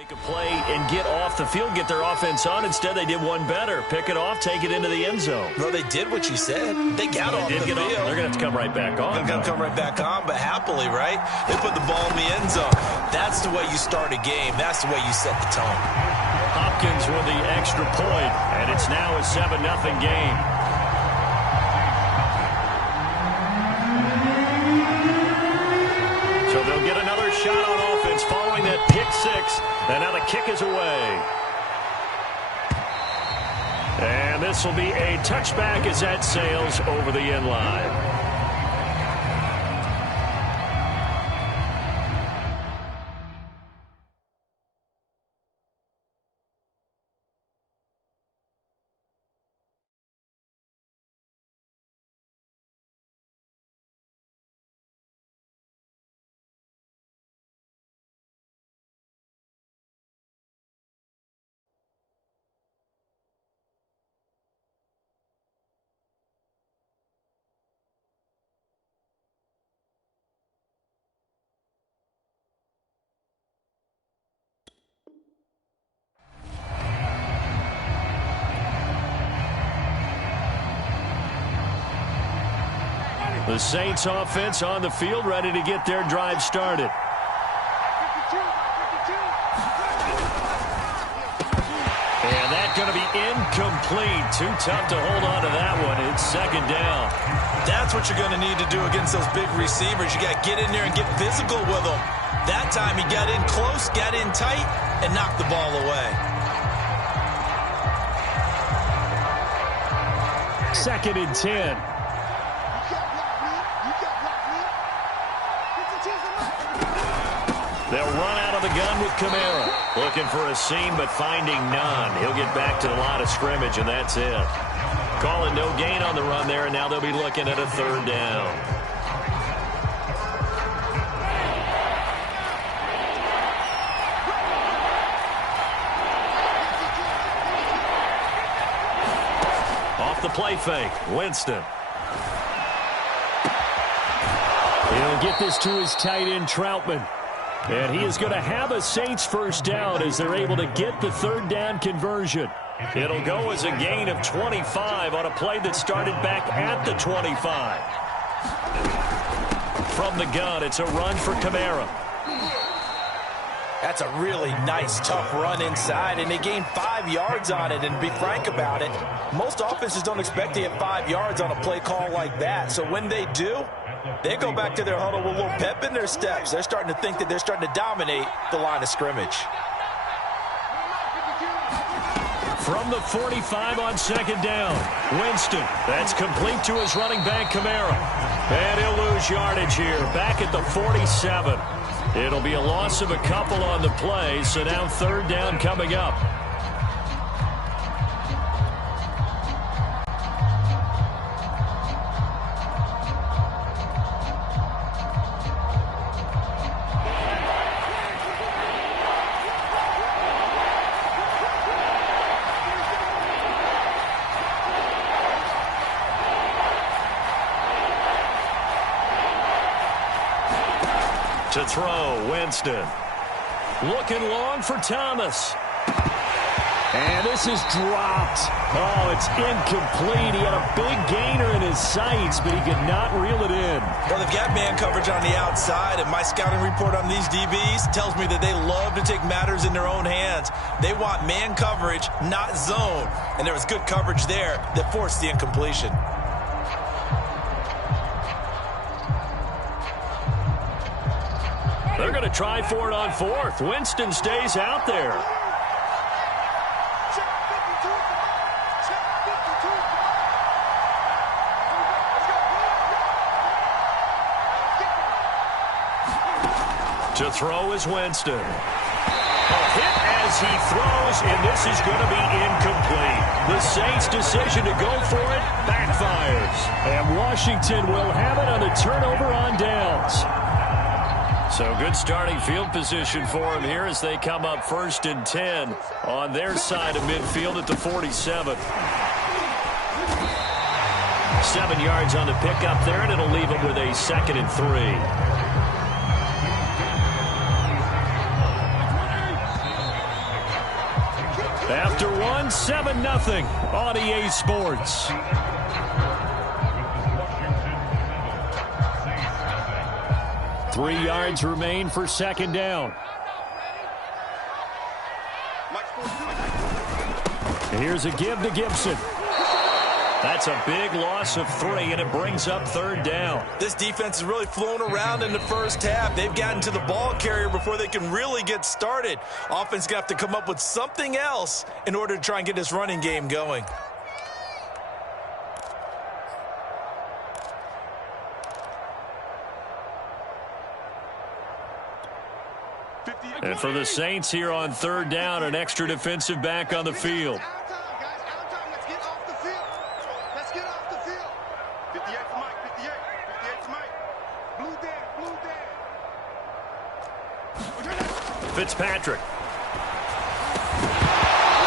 Make a play and get off the field, get their offense on. Instead, they did one better. Pick it off, take it into the end zone. Well, they did what you said. They got off the field. They're going to have to come right back on. They're going to come right back on, but happily, right? They put the ball in the end zone. That's the way you start a game. That's the way you set the tone. Hopkins with the extra point, and it's now a 7-0 game. So they'll get another shot on offense following that pick six. And now the kick is away. And this will be a touchback as that sails over the end line. The Saints offense on the field, ready to get their drive started. And that's going to be incomplete. Too tough to hold on to that one. It's second down. That's what you're going to need to do against those big receivers. You got to get in there and get physical with them. That time he got in close, got in tight, and knocked the ball away. Second and 10. They'll run out of the gun with Kamara. Looking for a seam, but finding none. He'll get back to the line of scrimmage, and that's it. Calling no gain on the run there, and now they'll be looking at a third down. Off the play fake, Winston. He'll get this to his tight end, Troutman. And he is going to have a Saints first down as they're able to get the third down conversion. It'll go as a gain of 25 on a play that started back at the 25. From the gun, it's a run for Kamara. That's a really nice, tough run inside, and they gained 5 yards on it. And to be frank about it, most offenses don't expect to get 5 yards on a play call like that. So when they do, they go back to their huddle with a little pep in their steps. They're starting to think that they're starting to dominate the line of scrimmage. From the 45 on second down, Winston. That's complete to his running back, Kamara. And he'll lose yardage here, back at the 47. It'll be a loss of a couple on the play, so now third down coming up. To throw, Winston. Looking long for Thomas. And this is dropped. Oh, it's incomplete. He had a big gainer in his sights, but he could not reel it in. Well, they've got man coverage on the outside, and my scouting report on these DBs tells me that they love to take matters in their own hands. They want man coverage, not zone. And there was good coverage there that forced the incompletion. They're going to try for it on fourth. Winston stays out there. To throw is Winston. A hit as he throws, and this is going to be incomplete. The Saints' decision to go for it backfires. And Washington will have it on the turnover on downs. So good starting field position for him here as they come up 1st and 10 on their side of midfield at the 47. 7 yards on the pickup there, and it'll leave him with a 2nd and 3. After one, 7-0 on EA Sports. Three yards remain for second down. Here's a give to Gibson. That's a big loss of 3, and it brings up third down. This defense is really flown around in the first half. They've gotten to the ball carrier before they can really get started. Offense going to have to come up with something else in order to try and get this running game going. And for the Saints here on third down, an extra defensive back on the field. Fitzpatrick.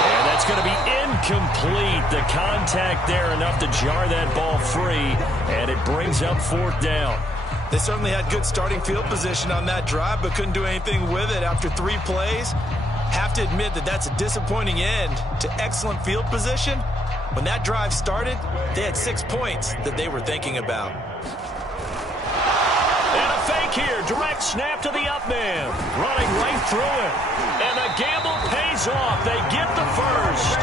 And that's going to be incomplete. The contact there enough to jar that ball free, and it brings up fourth down. They certainly had good starting field position on that drive, but couldn't do anything with it after 3 plays. Have to admit that that's a disappointing end to excellent field position. When that drive started, they had 6 points that they were thinking about. And a fake here. Direct snap to the up man. Running right through it. And the gamble pays off. They get the first.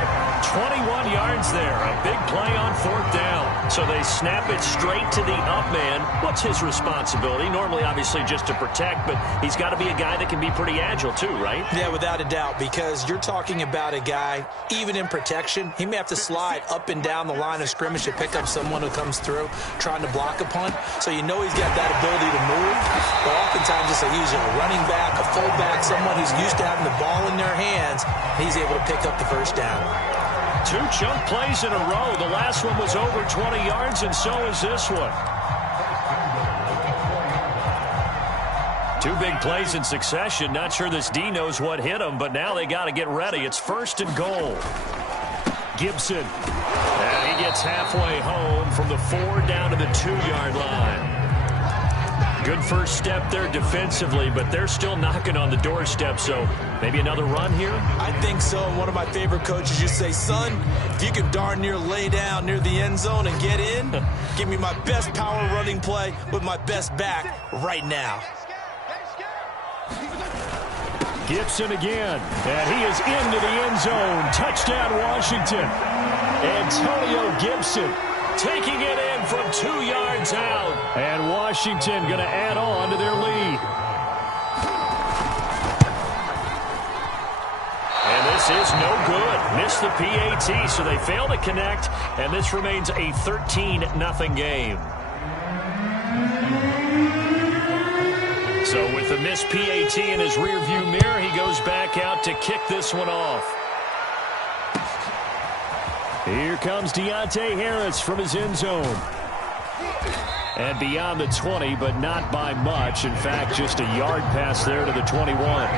21 yards there. A big play on fourth down. So they snap it straight to the up man. What's his responsibility? Normally, obviously, just to protect, but he's got to be a guy that can be pretty agile too, right? Yeah, without a doubt, because you're talking about a guy, even in protection, he may have to slide up and down the line of scrimmage to pick up someone who comes through trying to block a punt. So you know he's got that ability to move. But oftentimes it's he's a running back, a fullback, someone who's used to having the ball in their hands. He's able to pick up the first down. 2 chunk plays in a row. The last one was over 20 yards, and so is this one. 2 big plays in succession. Not sure this D knows what hit him, but now they got to get ready. It's first and goal. Gibson. And he gets halfway home from the 4 down to the 2-yard line. Good first step there defensively, but they're still knocking on the doorstep, so maybe another run here? I think so. And one of my favorite coaches used to say, son, if you can darn near lay down near the end zone and get in, give me my best power running play with my best back right now. Gibson again, and he is into the end zone. Touchdown, Washington. Antonio Gibson taking it in from 2 yards out. And Washington going to add on to their lead. And this is no good. Missed the PAT, so they fail to connect. And this remains a 13-0 game. So with the missed PAT in his rearview mirror, he goes back out to kick this one off. Here comes Deontay Harris from his end zone. And beyond the 20, but not by much. In fact, just a yard pass there to the 21.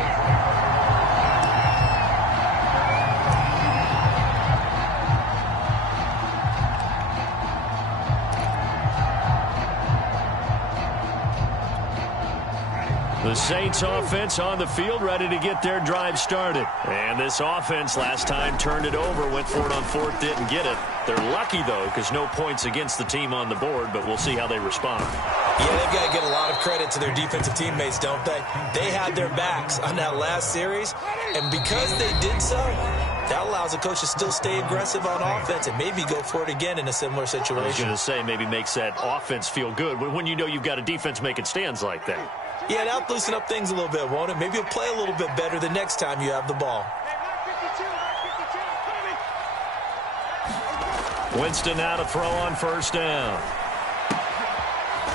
The Saints offense on the field, ready to get their drive started. And this offense last time turned it over, went for it on fourth, didn't get it. They're lucky, though, because no points against the team on the board, but we'll see how they respond. Yeah, they've got to get a lot of credit to their defensive teammates, don't they? They had their backs on that last series, and because they did so, that allows the coach to still stay aggressive on offense and maybe go for it again in a similar situation. I was going to say, maybe makes that offense feel good when you know you've got a defense making stands like that. Yeah, that'll loosen up things a little bit, won't it? Maybe you'll play a little bit better the next time you have the ball. Winston now to throw on first down.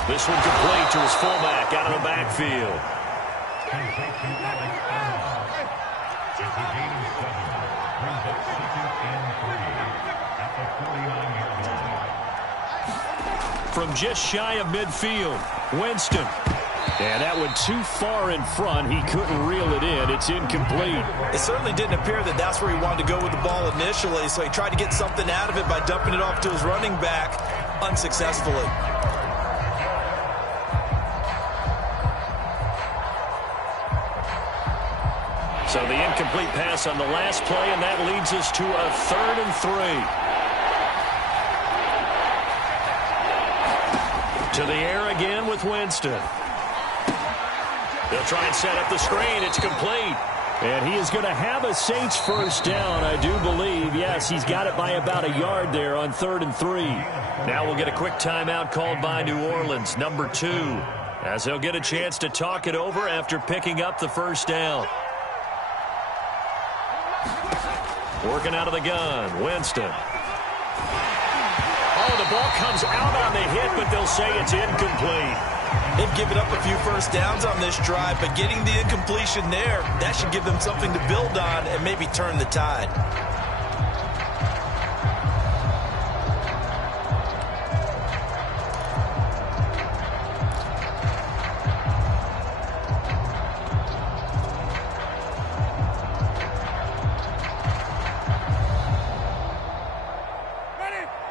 This one complete to his fullback out of the backfield. From just shy of midfield, Winston. And that one too far in front. He couldn't reel it in. It's incomplete. It certainly didn't appear that that's where he wanted to go with the ball initially, so he tried to get something out of it by dumping it off to his running back unsuccessfully. So the incomplete pass on the last play, and that leads us to a 3rd and 3. To the air again with Winston. They'll try and set up the screen. It's complete. And he is going to have a Saints first down, I do believe. Yes, he's got it by about a yard there on 3rd and 3. Now we'll get a quick timeout called by New Orleans, number 2, as they'll get a chance to talk it over after picking up the first down. Working out of the gun, Winston. Oh, the ball comes out on the hit, but they'll say it's incomplete. They've given up a few first downs on this drive, but getting the incompletion there, that should give them something to build on and maybe turn the tide.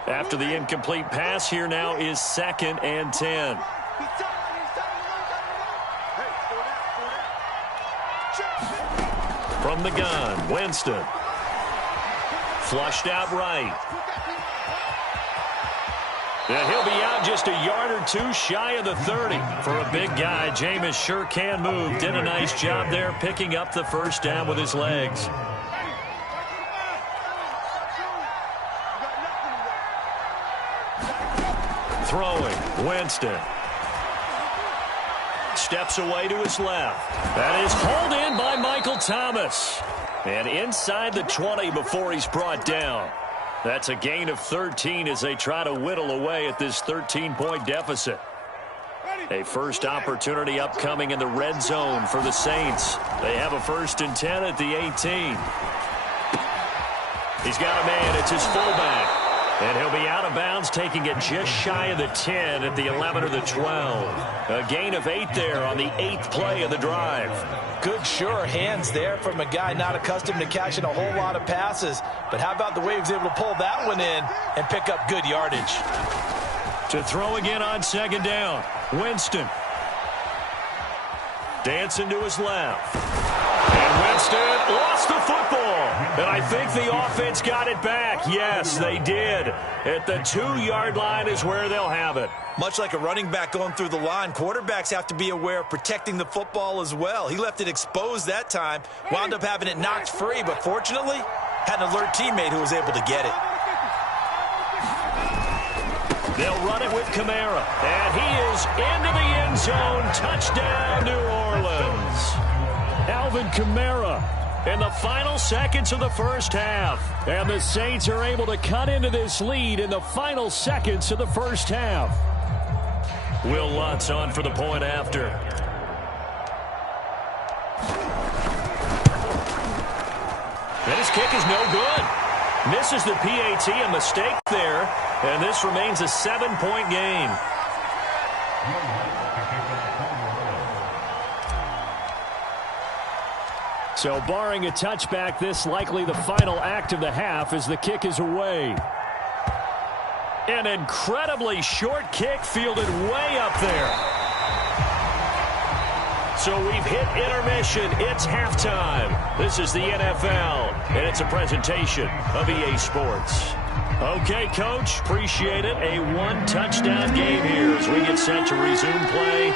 After the incomplete pass, here now is 2nd and 10. From the gun, Winston. Flushed out right. And he'll be out just a yard or two shy of the 30. For a big guy, Jameis sure can move. Did a nice job there picking up the first down with his legs. Throwing, Winston. Steps away to his left. That is hauled in by Michael Thomas. And inside the 20 before he's brought down. That's a gain of 13 as they try to whittle away at this 13-point deficit. A first opportunity upcoming in the red zone for the Saints. They have a 1st and 10 at the 18. He's got a man. It's his fullback. And he'll be out of bounds, taking it just shy of the 10 at the 11 or the 12. A gain of 8 there on the 8th play of the drive. Good, sure hands there from a guy not accustomed to catching a whole lot of passes. But how about the way he was able to pull that one in and pick up good yardage? To throw again on 2nd down. Winston. Dancing to his left. And Winston lost the football. And I think the offense got it back. Yes, they did. At the 2-yard line is where they'll have it. Much like a running back going through the line, quarterbacks have to be aware of protecting the football as well. He left it exposed that time, wound up having it knocked free, but fortunately, had an alert teammate who was able to get it. They'll run it with Kamara, and he is into the end zone. Touchdown, New Orleans. Alvin Kamara in the final seconds of the first half. And the Saints are able to cut into this lead in the final seconds of the first half. Will Lutz on for the point after. And his kick is no good. Misses the PAT, a mistake there. And this remains a 7-point game. So barring a touchback, this likely the final act of the half as the kick is away. An incredibly short kick fielded way up there. So we've hit intermission. It's halftime. This is the NFL, and it's a presentation of EA Sports. Okay, Coach, appreciate it. A 1-touchdown game here as we get set to resume play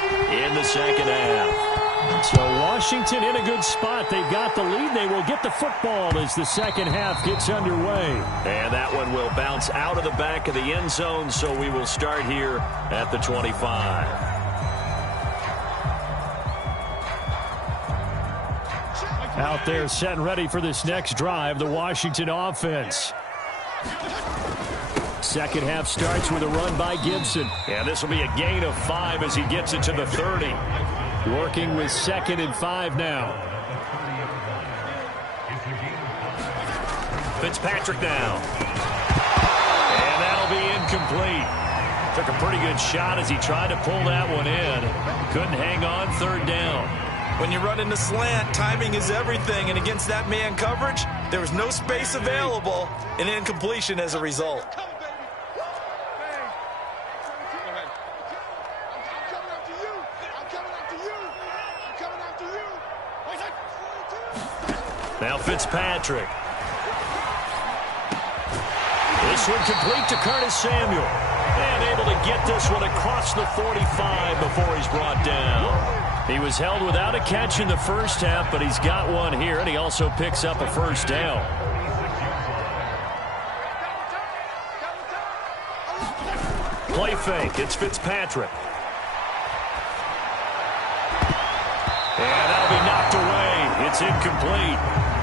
in the second half. So Washington in a good spot. They've got the lead. They will get the football as the second half gets underway. And that one will bounce out of the back of the end zone, so we will start here at the 25. Out there set and ready for this next drive, the Washington offense. Second half starts with a run by Gibson. And this will be a gain of 5 as he gets it to the 30. Working with 2nd and 5 now. Fitzpatrick now. And that'll be incomplete. Took a pretty good shot as he tried to pull that one in. Couldn't hang on 3rd down. When you run in the slant, timing is everything. And against that man coverage, there was no space available and incompletion as a result. Now Fitzpatrick. This one complete to Curtis Samuel. And able to get this one across the 45 before he's brought down. He was held without a catch in the first half, but he's got one here, and he also picks up a first down. Play fake. It's Fitzpatrick. And that'll be knocked away. It's incomplete.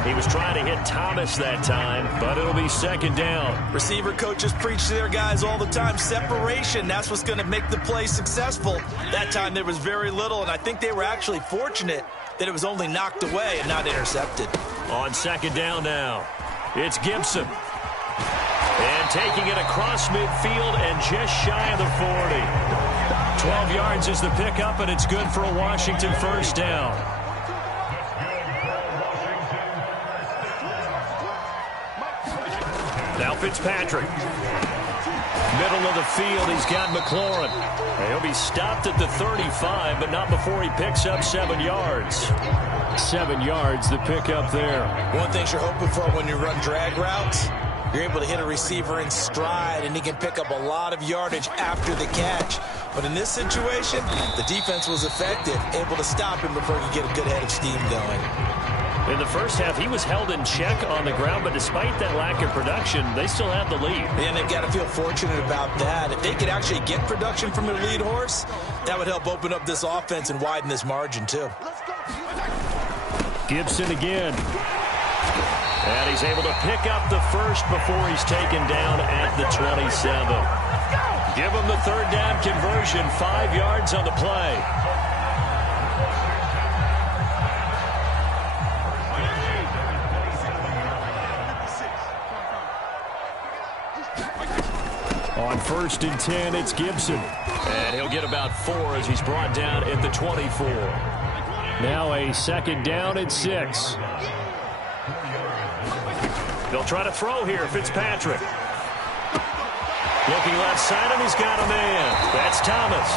He was trying to hit Thomas that time, but it'll be second down. Receiver coaches preach to their guys all the time. Separation, that's what's going to make the play successful. That time there was very little, and I think they were actually fortunate that it was only knocked away and not intercepted. On second down now, it's Gibson. And taking it across midfield and just shy of the 40. 12 yards is the pickup, and it's good for a Washington first down. Now Fitzpatrick. Middle of the field, he's got McLaurin. He'll be stopped at the 35, but not before he picks up 7 yards. 7 yards, the pickup there. One thing you're hoping for when you run drag routes, you're able to hit a receiver in stride, and he can pick up a lot of yardage after the catch. But in this situation, the defense was effective, able to stop him before he could get a good head of steam going. In the first half, he was held in check on the ground, but despite that lack of production, they still have the lead. And they've got to feel fortunate about that. If they could actually get production from their lead horse, that would help open up this offense and widen this margin, too. Gibson again. And he's able to pick up the first before he's taken down at the 27. Give him the third down conversion, 5 yards on the play. On 1st and 10, it's Gibson. And he'll get about 4 as he's brought down at the 24. Now a second down at 6. They'll try to throw here, Fitzpatrick. Looking left side, and he's got a man. That's Thomas.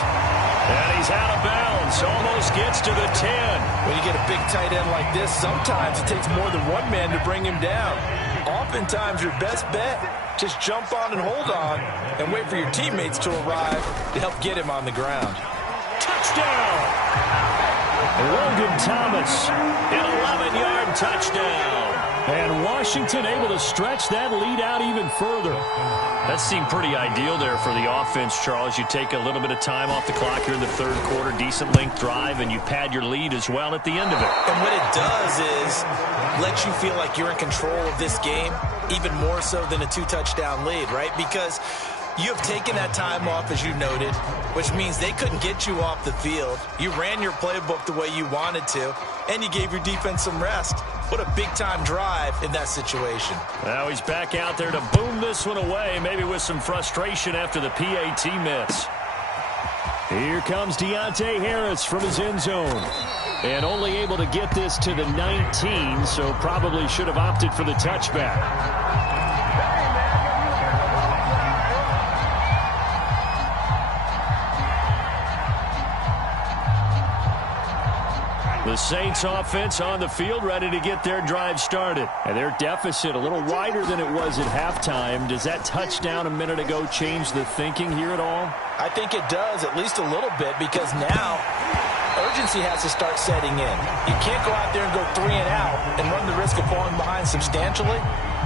And he's out of bounds. Almost gets to the 10. When you get a big tight end like this, sometimes it takes more than one man to bring him down. Oftentimes, your best bet, just jump on and hold on and wait for your teammates to arrive to help get him on the ground. Touchdown! Logan Thomas, an 11-yard touchdown. And Washington able to stretch that lead out even further. That seemed pretty ideal there for the offense, Charles. You take a little bit of time off the clock here in the third quarter, decent length drive, and you pad your lead as well at the end of it. And what it does is let you feel like you're in control of this game, even more so than a 2-touchdown lead, right? Because you have taken that time off, as you noted, which means they couldn't get you off the field. You ran your playbook the way you wanted to, and you gave your defense some rest. What a big-time drive in that situation. Now he's back out there to boom this one away, maybe with some frustration after the PAT miss. Here comes Deontay Harris from his end zone. And only able to get this to the 19, so probably should have opted for the touchback. The Saints offense on the field, ready to get their drive started. And their deficit a little wider than it was at halftime. Does that touchdown a minute ago change the thinking here at all? I think it does, at least a little bit, because now urgency has to start setting in. You can't go out there and go 3 and out and run the risk of falling behind substantially,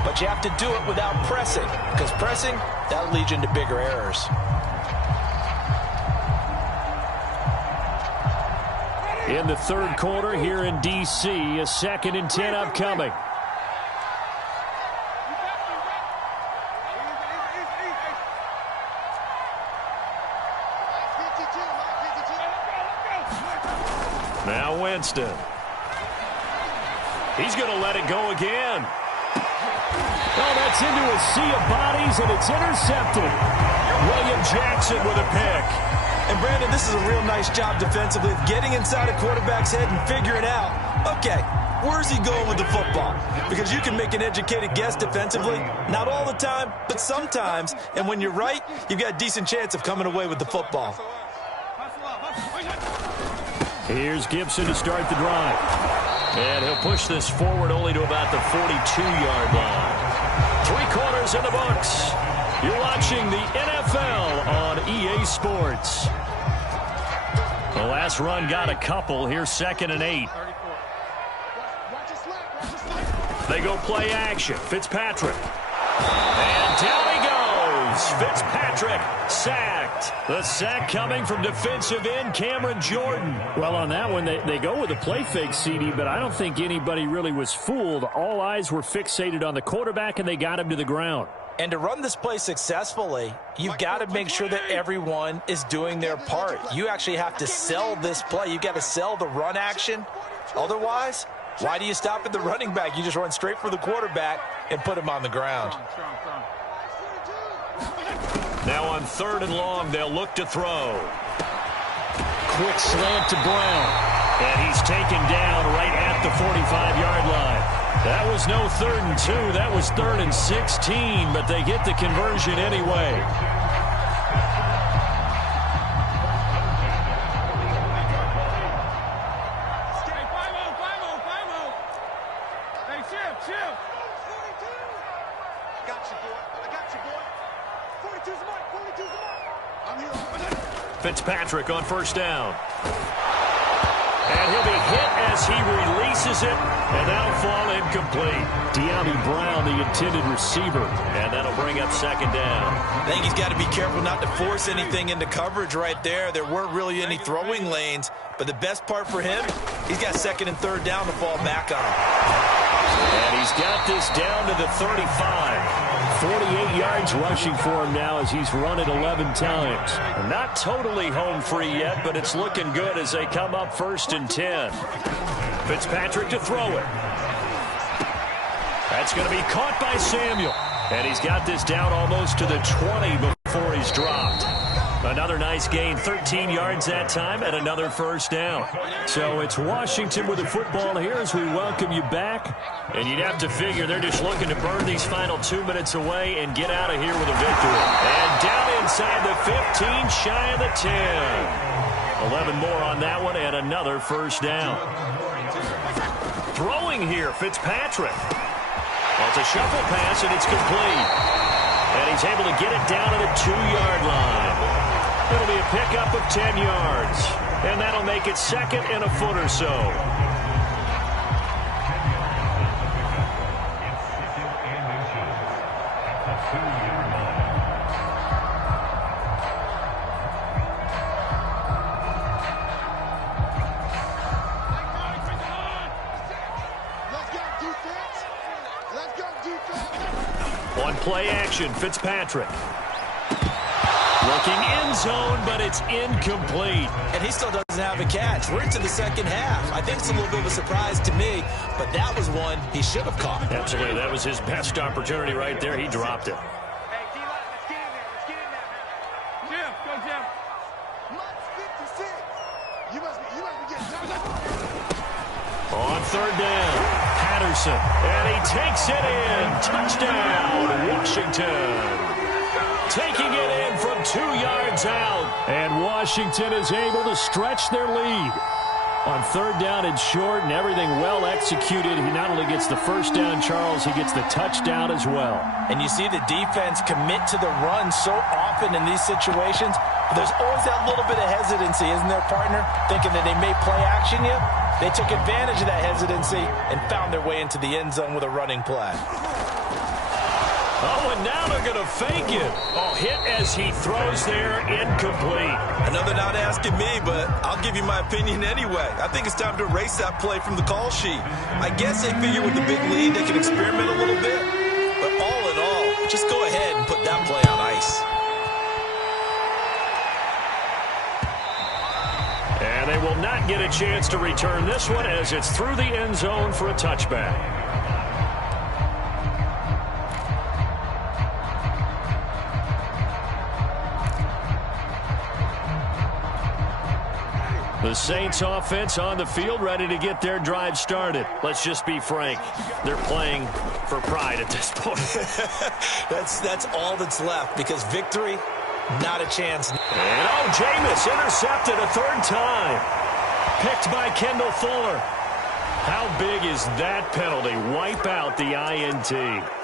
but you have to do it without pressing, because pressing, that'll lead you into bigger errors. In the third quarter here in D.C., a 2nd and 10 upcoming. Now Winston. He's going to let it go again. Oh, that's into a sea of bodies, and it's intercepted. William Jackson with a pick. And, Brandon, this is a real nice job defensively of getting inside a quarterback's head and figuring out, okay, where's he going with the football? Because you can make an educated guess defensively. Not all the time, but sometimes. And when you're right, you've got a decent chance of coming away with the football. Here's Gibson to start the drive. And he'll push this forward only to about the 42-yard line. 3 quarters in the books. You're watching the NFL on EA Sports. The last run got a couple. Here's 2nd and 8. They go play action. Fitzpatrick. And down he goes. Fitzpatrick sacked. The sack coming from defensive end Cameron Jordan. Well, on that one, they go with a play fake, CD, but I don't think anybody really was fooled. All eyes were fixated on the quarterback, and they got him to the ground. And to run this play successfully, you've got to make sure that everyone is doing their part. You actually have to sell this play. You've got to sell the run action. Otherwise, why do you stop at the running back? You just run straight for the quarterback and put him on the ground. Now on 3rd and long, they'll look to throw. Quick slant to Brown. And he's taken down right at the 45-yard line. That was no 3rd and 2. That was 3rd and 16, but they get the conversion anyway. Hey, chill. 42. I got you, boy. 42's the mark. I'm here. Fitzpatrick on 1st down. And he'll be hit as he releases it, and that'll fall incomplete. De'Ami Brown, the intended receiver, and that'll bring up 2nd down. I think he's got to be careful not to force anything into coverage right there. There weren't really any throwing lanes, but the best part for him, he's got 2nd and 3rd down to fall back on. And he's got this down to the 35. 48 yards rushing for him now as he's run it 11 times. Not totally home free yet, but it's looking good as they come up 1st and 10. Fitzpatrick to throw it. That's going to be caught by Samuel. And he's got this down almost to the 20 before he's dropped. Another nice gain, 13 yards that time, and another 1st down. So it's Washington with the football here as we welcome you back. And you'd have to figure they're just looking to burn these final 2 minutes away and get out of here with a victory. And down inside the 15, shy of the 10. 11 more on that one, and another 1st down. Throwing here, Fitzpatrick. Well, it's a shuffle pass, and it's complete. And he's able to get it down to the 2-yard line. It'll be a pickup of 10 yards. And that'll make it 2nd and a foot or so. On play action, Fitzpatrick. Looking end zone, but it's incomplete. And he still doesn't have a catch. We're into the 2nd half. I think it's a little bit of a surprise to me, but that was one he should have caught. Absolutely, that was his best opportunity right there. He dropped it. Hey, D-line, let's get in there. Let's get in there, man. Jim, go, Jim. Much 56. You must be getting On 3rd down, Patterson, and he takes it in. Touchdown, Washington. Taking it in from 2 yards out. And Washington is able to stretch their lead. On 3rd down and short, and everything well executed. He not only gets the 1st down, Charles, he gets the touchdown as well. And you see the defense commit to the run so often in these situations. There's always that little bit of hesitancy, isn't there, partner? Thinking that they may play action you. They took advantage of that hesitancy and found their way into the end zone with a running play. Oh, and now they're going to fake it. Oh, hit as he throws there, incomplete. Another not asking me, but I'll give you my opinion anyway. I think it's time to erase that play from the call sheet. I guess they figure with the big lead they can experiment a little bit. But all in all, just go ahead and put that play on ice. And they will not get a chance to return this one as it's through the end zone for a touchback. The Saints offense on the field, ready to get their drive started. Let's just be frank. They're playing for pride at this point. That's all that's left, because victory, not a chance. And Jameis intercepted a 3rd time. Picked by Kendall Fuller. How big is that penalty? Wipe out the INT.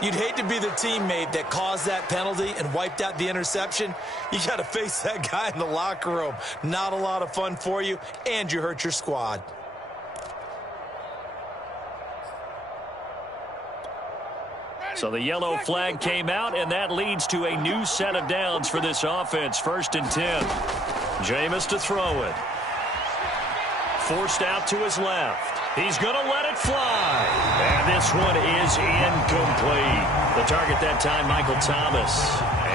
You'd hate to be the teammate that caused that penalty and wiped out the interception. You got to face that guy in the locker room. Not a lot of fun for you, and you hurt your squad. So the yellow flag came out, and that leads to a new set of downs for this offense. 1st and 10. Jameis to throw it. Forced out to his left. He's going to let it fly. And this one is incomplete. The target that time, Michael Thomas.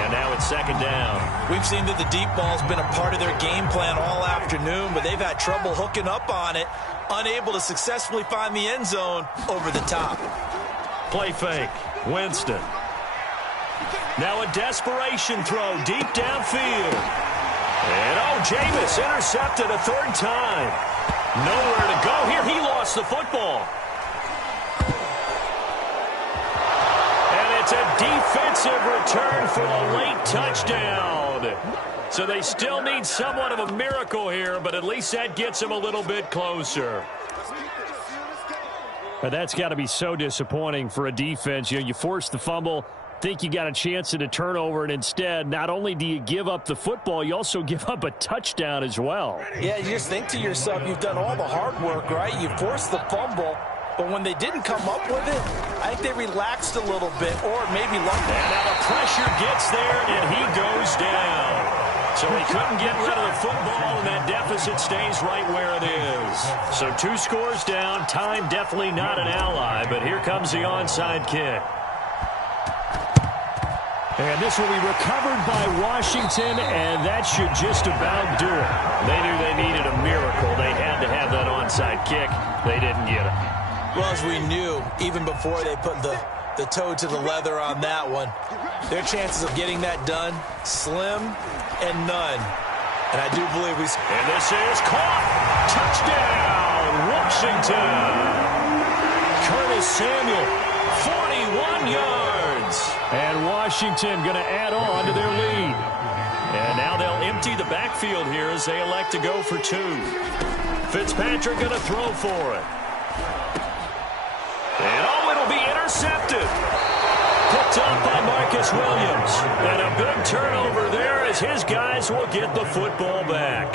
And now it's 2nd down. We've seen that the deep ball's been a part of their game plan all afternoon, but they've had trouble hooking up on it, unable to successfully find the end zone over the top. Play fake. Winston. Now a desperation throw deep downfield. And Jameis intercepted a 3rd time. Nowhere to go here. He lost the football. And it's a defensive return for a late touchdown. So they still need somewhat of a miracle here, but at least that gets them a little bit closer. But that's got to be so disappointing for a defense. You force the fumble, think you got a chance at a turnover, and instead, not only do you give up the football, you also give up a touchdown as well. Yeah, you just think to yourself, you've done all the hard work, right? You forced the fumble, but when they didn't come up with it, I think they relaxed a little bit, or maybe lucky. And now the pressure gets there, and he goes down. So he couldn't get rid of the football, and that deficit stays right where it is. So 2 scores down. Time definitely not an ally, but here comes the onside kick. And this will be recovered by Washington, and that should just about do it. They knew they needed a miracle. They had to have that onside kick. They didn't get it. Well, as we knew, even before they put the toe to the leather on that one, their chances of getting that done, slim and none. And I do believe And this is caught. Touchdown, Washington. Curtis Samuel, 41 yards. And Washington going to add on to their lead. And now they'll empty the backfield here as they elect to go for 2. Fitzpatrick going to throw for it. And it'll be intercepted. Picked up by Marcus Williams. And a big turnover there as his guys will get the football back.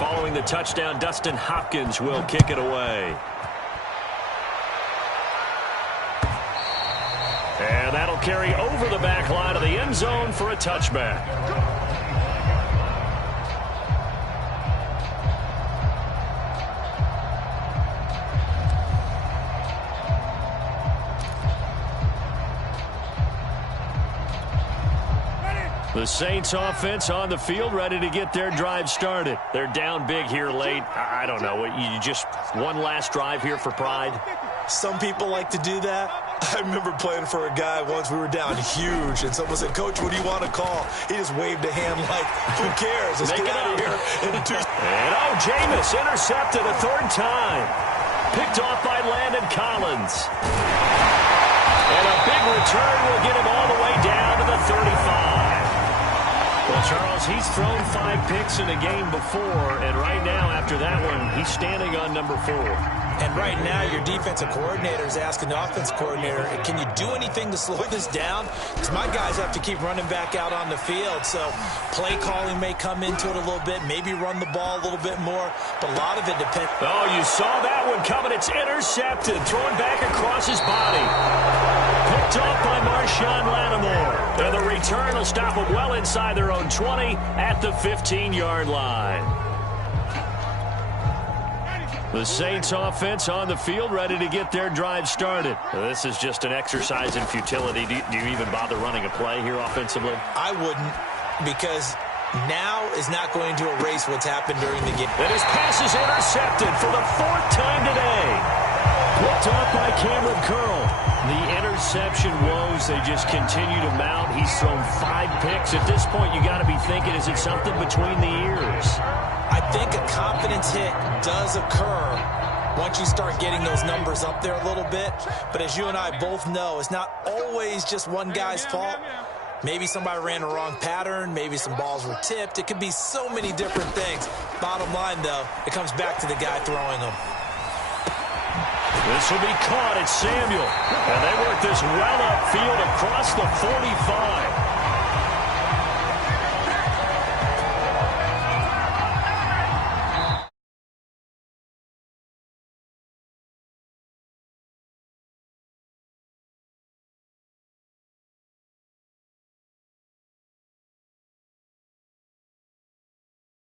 Following the touchdown, Dustin Hopkins will kick it away. And that'll carry over the back line of the end zone for a touchback. The Saints offense on the field, ready to get their drive started. They're down big here late. I don't know. You just one last drive here for pride? Some people like to do that. I remember playing for a guy once. We were down huge, and someone said, "Coach, what do you want to call?" He just waved a hand like, "Who cares? Let's get out of here." And Jameis intercepted a 3rd time. Picked off by Landon Collins. And a big return will get him all the way down to the 35. Well, Charles, he's thrown 5 picks in a game before, and right now, after that one, he's standing on number 4. And right now, your defensive coordinator is asking the offensive coordinator, can you do anything to slow this down? Because my guys have to keep running back out on the field. So play calling may come into it a little bit, maybe run the ball a little bit more, but a lot of it depends. Oh, you saw that one coming. It's intercepted, thrown back across his body. Picked off by Marshawn Lattimore. And the return will stop them well inside their own 20 at the 15-yard line. The Saints offense on the field, ready to get their drive started. This is just an exercise in futility. Do you even bother running a play here offensively? I wouldn't, because now is not going to erase what's happened during the game. And his pass is intercepted for the 4th time today. Picked off by Cameron Curl. The interception woes, they just continue to mount. He's thrown 5 picks. At this point, you got to be thinking, is it something between the ears? I think a confidence hit does occur once you start getting those numbers up there a little bit. But as you and I both know, it's not always just one guy's fault. Maybe somebody ran a wrong pattern. Maybe some balls were tipped. It could be so many different things. Bottom line, though, it comes back to the guy throwing them. This will be caught at Samuel. And they work this well upfield across the 45.